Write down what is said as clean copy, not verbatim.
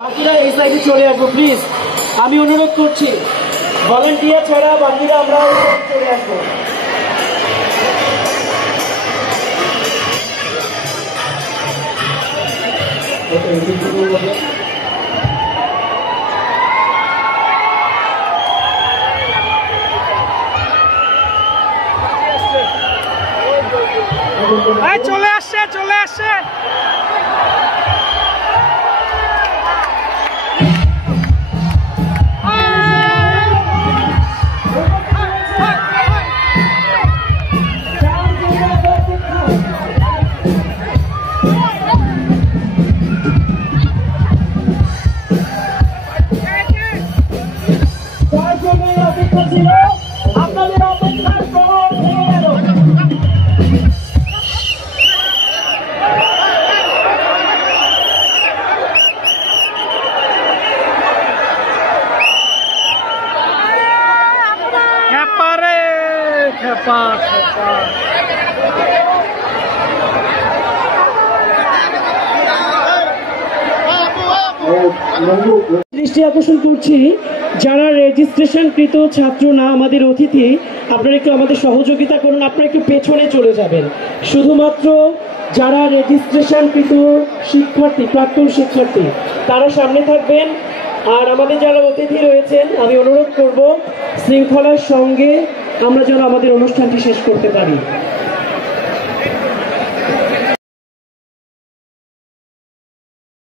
বাকিরা এই সাইডে চলে আসবো প্লিজ, আমি অনুরোধ করছি। ভলান্টিয়ার ছাড়া বাকিরা আমরা চলে আসবো। চলে আসছে চলে আসছে। আপনাদের অপেক্ষার প্রহর ভেঙে গেল। দৃষ্টি আকর্ষণ করছি, যারা রেজিস্ট্রেশনকৃত ছাত্র না আমাদের অতিথি, আপনারা একটু আমাদের সহযোগিতা করুন, আপনারা একটু পেছনে চলে যাবেন। শুধুমাত্র যারা রেজিস্ট্রেশনকৃত শিক্ষার্থী, প্রাক্তন শিক্ষার্থী, তারা সামনে থাকবেন। আর আমাদের যারা অতিথি রয়েছেন, আমি অনুরোধ করব শৃঙ্খলার সঙ্গে আমরা যেন আমাদের অনুষ্ঠানটি শেষ করতে পারি।